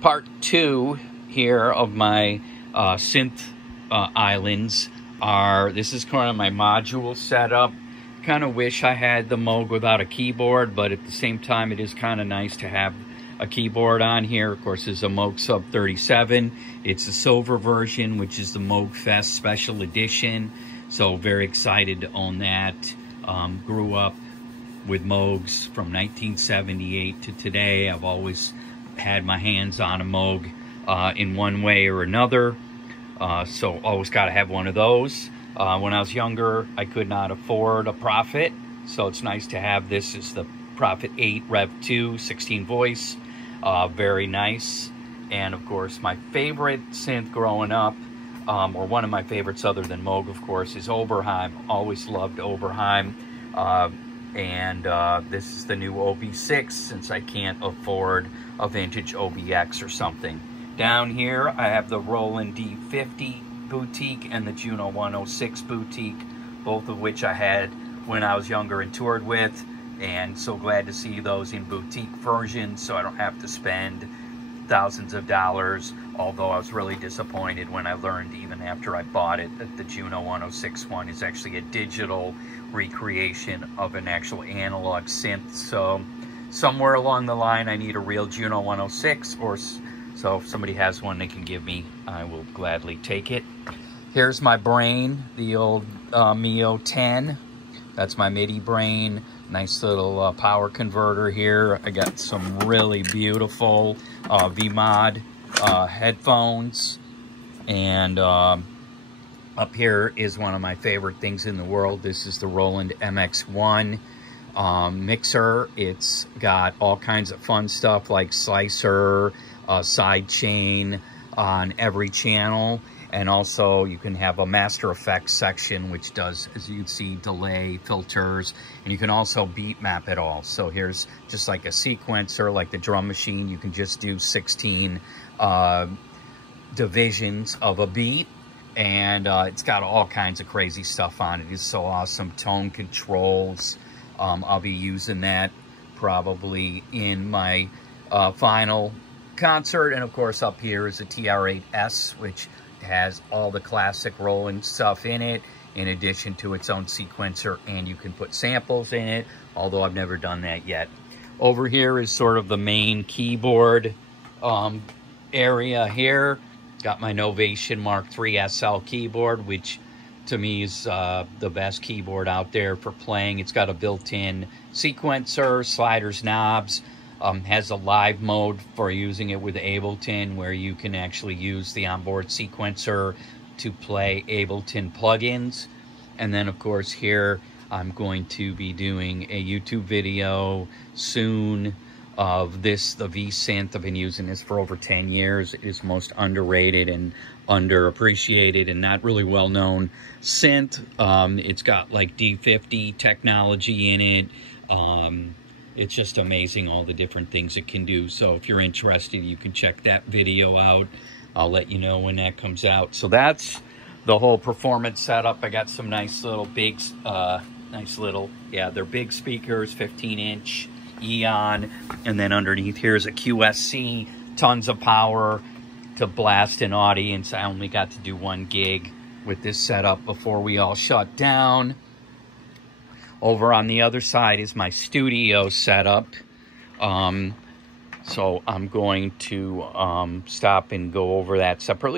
part 2 here of my synth islands are, this is kind of my module setup. Kind of wish I had the Moog without a keyboard, but at the same time it is kind of nice to have a keyboard on here. Of course, there's a Moog Sub 37. It's the silver version, which is the Moogfest special edition. So very excited to own that. Grew up with Moogs from 1978 to today. I've always had my hands on a Moog in one way or another. So always got to have one of those. When I was younger, I could not afford a Prophet. So it's nice to have this. Is the Prophet 8 Rev 2 16 voice. Very nice. And of course, my favorite synth growing up, or one of my favorites other than Moog, of course, is Oberheim. Always loved Oberheim. This is the new OB6 since I can't afford a vintage OBX or something. Down here, I have the Roland D50 boutique and the Juno 106 boutique, both of which I had when I was younger and toured with. And so glad to see those in boutique versions so I don't have to spend thousands of dollars, although I was really disappointed when I learned, even after I bought it, that the Juno 106 one is actually a digital recreation of an actual analog synth. So somewhere along the line I need a real Juno 106, so if somebody has one they can give me, I will gladly take it. Here's my brain, the old Mio 10. That's my MIDI brain. Nice little power converter here. I got some really beautiful V-Mod headphones. And up here is one of my favorite things in the world. This is the Roland MX1 mixer. It's got all kinds of fun stuff like slicer, sidechain on every channel. And also you can have a master effects section, which does, as you can see, delay, filters, and you can also beat map it all. So here's just like a sequencer, like the drum machine. You can just do 16 divisions of a beat, and it's got all kinds of crazy stuff on it. It's so awesome. Tone controls. I'll be using that probably in my final concert. And of course up here is a TR-8S, which has all the classic Roland stuff in it, in addition to its own sequencer, and you can put samples in it, although I've never done that yet. Over here is sort of the main keyboard area here. Got my Novation Mk3 SL keyboard, which to me is the best keyboard out there for playing. It's got a built-in sequencer, sliders, knobs. Has a live mode for using it with Ableton, where you can actually use the onboard sequencer to play Ableton plugins. And then of course here I'm going to be doing a YouTube video soon of this, the V-Synth. I've been using this for over 10 years. It is most underrated and underappreciated and not really well known synth. It's got like D50 technology in it. It's just amazing all the different things it can do. So if you're interested, you can check that video out. I'll let you know when that comes out. So that's the whole performance setup. I got some nice little big, they're big speakers, 15-inch Eon. And then underneath here is a QSC, tons of power to blast an audience. I only got to do 1 gig with this setup before we all shut down. Over on the other side is my studio setup. So I'm going to stop and go over that separately.